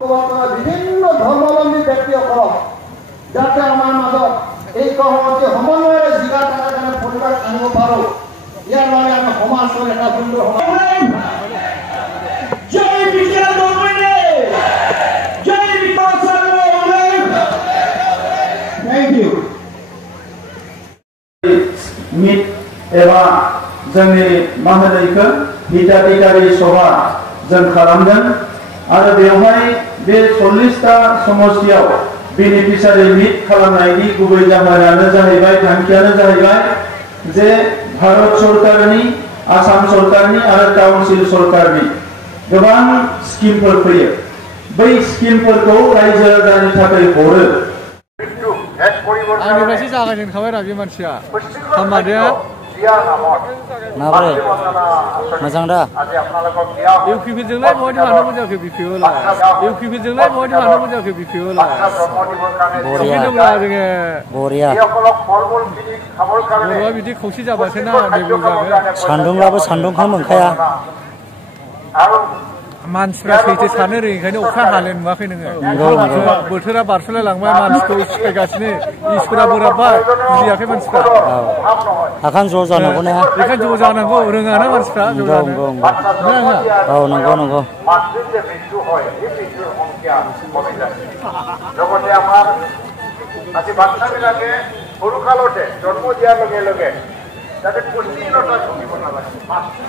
বিভিন্ন ধর্মাৱলম্বী ব্যক্তিসকলক যাতে আমাৰ মাজত এই কহতে সমন্বয়েৰে জিলা কাৰণে পৰিৱেশ আনিব পাৰোঁ, ইয়াৰ বাবে আমি সমাজৰ এটা সুন্দৰ জয় বিজ্ঞান জয় বিকাশ। Thank you. मिट एबा जोंनि मा होनो इखो हिताधिकारि सभा जों खालामदों आरो बेवहाय बे 40टा समस्तियाव बेनिफिसियारि मिट खालामनायनि गुबै जाहोनानो जाहैबाय थांखियानो जाहैबाय जे भारत सरकारनि आसाम सरकारनि आरो काउन्सिल सरकारनि गोबां स्किमफोर फैयो, बै स्किमफोरखौ रायजो राजानि थाखाय हरो। आंनिफ्रायसो जागायजेनखाबाय रा बे मानसिया हामादे माबोरै मोजां दा इउपिपिजोंलाय बहाय मानो मोजांखौ बिपिओलाय इउपिपिजोंलाय बहाय मानो मोजांखौ बिपिओलाय बरिया जोङो बरिया बर'आ बिदि खौसे जाबासो ना डेभेलप जागोन। सान्दुंब्लाबो सान्दुंखौ मोनखाया मानसिफ्रा सैथो सानो रोङिखायनो अखा हानाय नुवाखै नोङो। बोथोरा बारस'लाय लांबाय, मानसिखौ सिखायगासिनो, इसोरा बोराबबाय, बुजियाखै मानसिफ्रा। आखान ज' जानांगौ ना बेखायनो ज' जानांगौ, रोङाना मानसिफ्रा ज' जानो। औ নংগো নংগো। লগতে আমাৰ আজি বাচ্চাবিলাকে সৰুকালতে জন্ম দিয়াৰ লগে লগে যাতে পুষ্টিহীনতা ভুগিব নালাগে,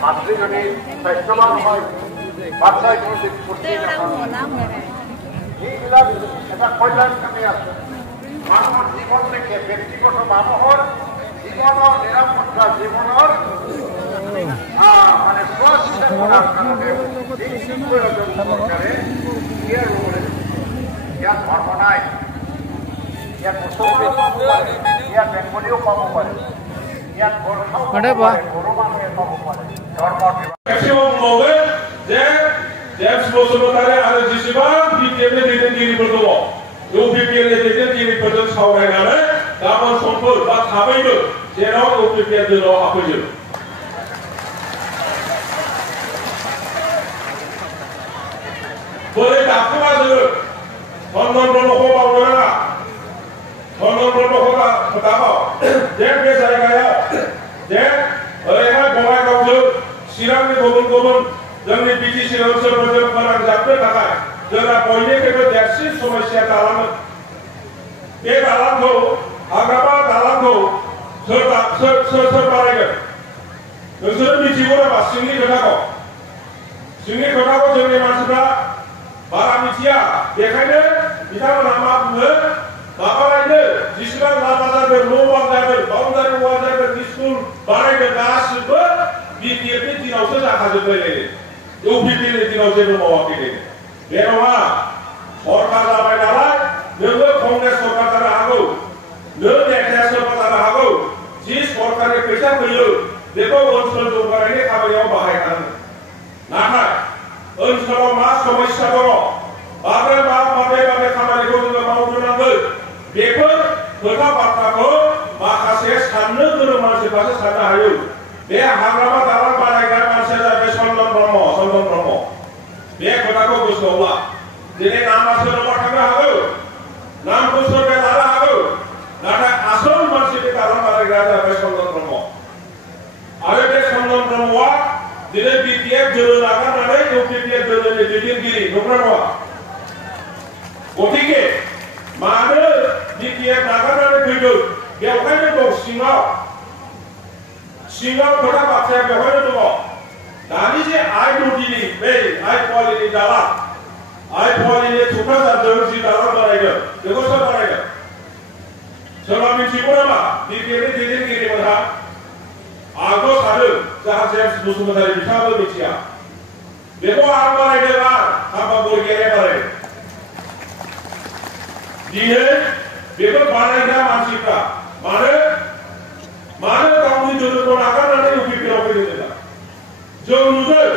মাতৃজনী স্বাস্থ্যৱান হয়, বাচ্চাই কোনো পুষ্টি নাপায়, এইবিলাক এটা কল্যাণকামী আছে। মানুহৰ জীৱন দেখে ব্যক্তিগত মানুহৰ জীৱনৰ নিৰাপত্তা, জীৱনৰ মানে সুৰক্ষিত কৰাৰ কাৰণে চৰকাৰে ইয়াত ধৰ্ম নাই, ইয়াত মুছলমানো পাব পাৰে, ইয়াত বেংগলীও পাব পাৰে, ইয়াত গোৰ্খাও পাব পাৰে, বড়ো মানুহে পাব পাৰে। ধৰ্মৰ जेम्स बसुमतारी आरो जेसेबां बिपिएफनि दैदेनगिरिफोर दङ, इउपिपिएलनि दैदेनगिरिफोरजों सावरायनानै गाबोन समफोर बा थाबैनो जेराव इउपिपिएल दोलोआव हाबफैयो। बोरै दाखोना जोङो चन्दन ब्रह्मखौ बावनो नाङा, चन्दन ब्रह्मखौ दाबाव जे बे जायगायाव जे ओरैहाय बङाइगावजों चिरांनि गुबुन गुबुन जोंनि बिटिसि ओनसोलफोरजों फोनांजाबनो थाखाय जोंहा बयनिख्रुइबो देरसिन समस्या दालां। बे दालांखौ हाग्रामा दालांखौ सोर बानायगोन? नोंसोरो मिथिगौ नामा सिंनि खोथाखौ? सिंनि खोथाखौ जोंनि मानसिफ्रा बारा मिथिया, बेखायनो बिथांमोनहा मा बुङो, माबालायनो जेसेबां लामा जागोन, न' बां जागोन, बाउन्डारि वाल जागोन, स्कुल बानायगोन, गासिबो बिपिएफनि दिनावसो जाखाजोबलायलायो, इउपिपिएलनि दिनाव जेबो मावाखै। बे नङा, सरकार जाबाय नालाय नोङो कंग्रेस सरकार जानो हागौ, नों नेताया सरकार जानो हागौ, जि सरकारनि फैसा फैयो बेखौ ओनसोल जौगानायनि खामानियाव बाहायनांगोन। नाथाय ओनसोलाव मा समस्या दङ, माबे खामानिखौ जोङो मावग्रोनांगोन, बेफोर खोथा बाथ्राखौ माखासे साननो गोरों मानसिफ्रासो साननो हायो। बे हाग्रामा दालां बानायग्रा मानसिया जाबाय चन्दन ब्रह्म। बे खोथाखौ गोसोआव ला। दिनै नामा सोरबा थांनो हागौ, नामखौ सोरबाया लानो हागौ, नाथाय आसल मानसिनि दालां बानायग्राया जाबाय चन्दन ब्रह्म। आरो बे चन्दन ब्रह्मआ दिनै बिपिएफ दोलो नागारनानै इउपिपिएल दोलोनि दैदेनगिरि, नंगौना नङा? गतिके मानो बिपिएफ नागारनानै फैदों? बेवहायनो दं सिङाव खोथा बाथ्राया बेवहायनो दङ। दानि जे आइ नदीनि बे आइ फवालिनि दालां, आइ फवालिनि थुक्राझारजों जि दालां बानायदों, बेखौ सोर बानायदों? सोरबा मिथिगौ नामा? बिपिएफनि दैदेनगिरिफोरहा आंथ' सानो जाहा जेम्स बसुमतारी बिथाङाबो मिथिया। बेखौ आं बानायदों, हाबा बरगयारिया बानायदों। दिनै बेखौ बानायग्रा मानसिफ्रा मानो गावनि दोलोखौ नागारनानै इउपिपिएलआव फैदों जोंहा? जों नुदों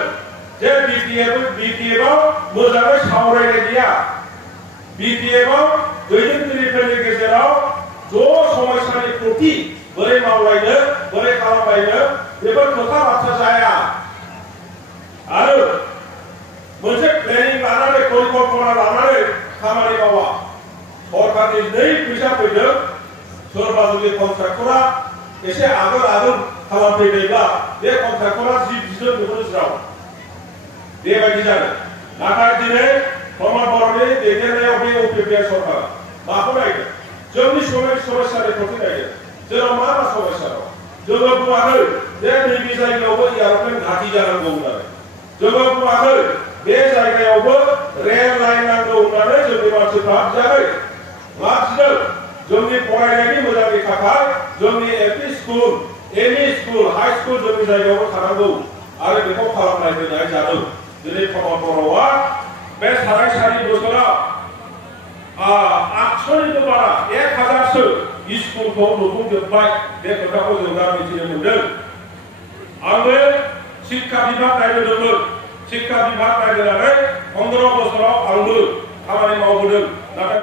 जे बिपिएफआव मोजाङै सावरायनाय गैया। बिपिएफआव दैदेनगिरिफोरनि गेजेराव ज' समस्यानि प्रति बोरै मावलायनो, बोरै खालामलायनो, बेफोर खोथा बाथ्रा जाया। आरो मोनसे प्लेनिं लानानै परिकल्पना लानानै खामानि मावा सरकारनि नै फैसा फैदों सोरबा जुदि कन्ट्राक्टरा एसे आगोल खालामफैदोंब्ला बे कन्ट्राक्टरा जि बिदों बेखौनो ज्राव बेबायदि जादों नाथाय दिनै प्रमद बर'नि दैदेननायाव बे UPPI सरकारा माखौ नायदों जोंनि समस्यानि प्रति नायदों जोंनाव मा समस्या दं जोङो बुङाखै जे नैबे जायगायावबो एयारप्लेन घाटि जानांगौ होननानै जोङो बुङाखै बे जायगायावबो रेल लाइन नांगौ होननानै जोंनि मानसिफ्रा बियाखै मा बिदों जोंनि फरायनायनि मोजांनि थाखाय जोंनि LP school ME school high school जोंनि जायगायावबो थानांगौ आरो बेखौ खालामनाय होनाय जादों दिनै प्रमद बर'आ बे साराय बोसोराव 800निबो बारा 1000सो स्कुलखौ लुफुंजोब्बाय बे खोथाखौ जों दा मिथिनो मोनदों आंबो शिक्षा बिभाग नायदोंमोन शिक्षा बिभाग नायनानै 15 बोसोराव आंबो खामानि मावबोदों नाथाय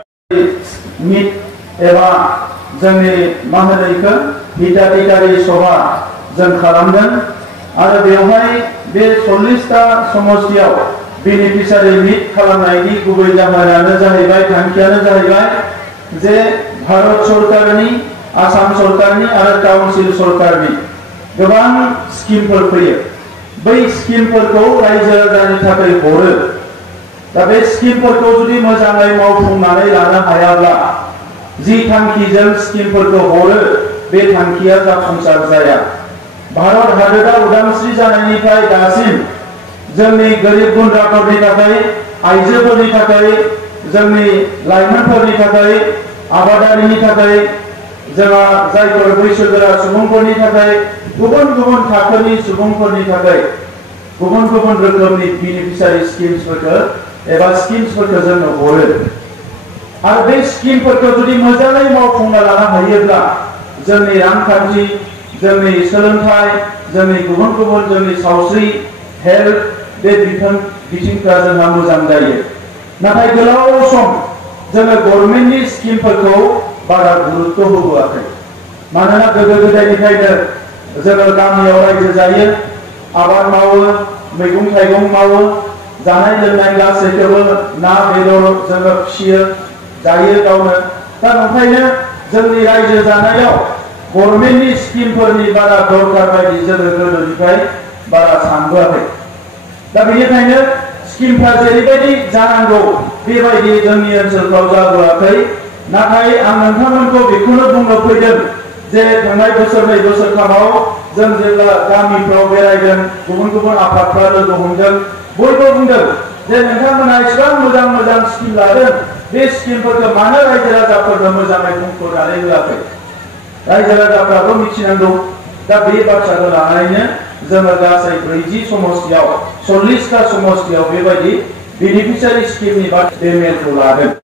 मिट एबा जोंनि मा होनो बेखौ हिताधिकारि सभा जों खालामदों आरो बेवहाय बे 40टा समष्टियाव बेनिफिसियारि मिट खालामनायनि गुबै जाहोनानो जाहैबाय थांखियानो जाहैबाय जे भारत सरकारनि आसाम सरकारनि आरो काउन्सिल सरकारनि गोबां स्किमफोर फैयो बै स्किमफोरखौ रायजो राजानि थाखाय हरो दा बे स्किमफोरखौ जुदि मोजाङै मावफुंनानै लानो हायाब्ला जि थांखिजों स्किमफोरखौ हरो बे थांखिया जाफुंसार जाया भारत हादरा उदांस्रि जानायनिफ्राय दासिम जोंनि गोरिब गुन्द्राफोरनि थाखाय आइजोफोरनि थाखाय जोंनि लाइमोनफोरनि थाखाय आबादारिनि थाखाय जोंहा जायफोर बैसोगोरा सुबुंफोरनि थाखाय गुबुन गुबुन थाखोनि सुबुंफोरनि थाखाय गुबुन गुबुन रोखोमनि बेनिफिसियारि स्किम्सफोरखौ जोंनो हरो आरो बे स्किमफोरखौ जुदि मोजाङै मावफुंना लानो हायोब्ला जोंनि रांखान्थि जोंनि सोलोंथाइ जोंनि गुबुन गुबुन जोंनि सावस्रि हेल्थ बे बिथिंफ्रा जोंहा मोजां जायो नाथाय गोलाव सम जोङो गभर्नमेन्टनि स्किमफोरखौ बारा गुरुत्व होबोआखै मानोना गोदो गोदायनिफ्रायनो जोङो गामियाव रायजो जायो आबाद मावो मैगं थाइगं मावो जानाय लोंनाय गासैखौबो ना बेदर जोङो फिसियो जायो गावनो दा ओंखायनो जोंनि रायजो जानायाव गभर्नमेन्टनि स्किमफोरनि बारा दरकार बायदि जोङो गोदोनिफ्राय बारा सानबोआखै दा बेनिखायनो स्किमफ्रा जेरैबायदि जानांगौ बेबायदि जोंनि ओनसोलफ्राव जाबोआखै नाथाय आं नोंथांमोनखौ बेखौनो बुंनो फैदों जे थांनाय बोसोरनै बोसोरथामाव जों जेब्ला गामिफ्राव बेरायदों गुबुन गुबुन आफादफ्रा लोगो हमदों बयबो बुंदों जे नोंथांमोना इसेबां मोजां मोजां स्किम लादों बे स्किमफोरखौ मानो रायजो राजाफोरनो मोजाङै बुंफोरनानै होआखै रायजो राजाफ्राबो मिथिनांगौ दा बे बाथ्राखौ लानानैनो जोङो गासै 40 समष्टियाव 40टा समष्टियाव बेबायदि बेनिफिसियारि स्किमनि बे मेलखौ लादों।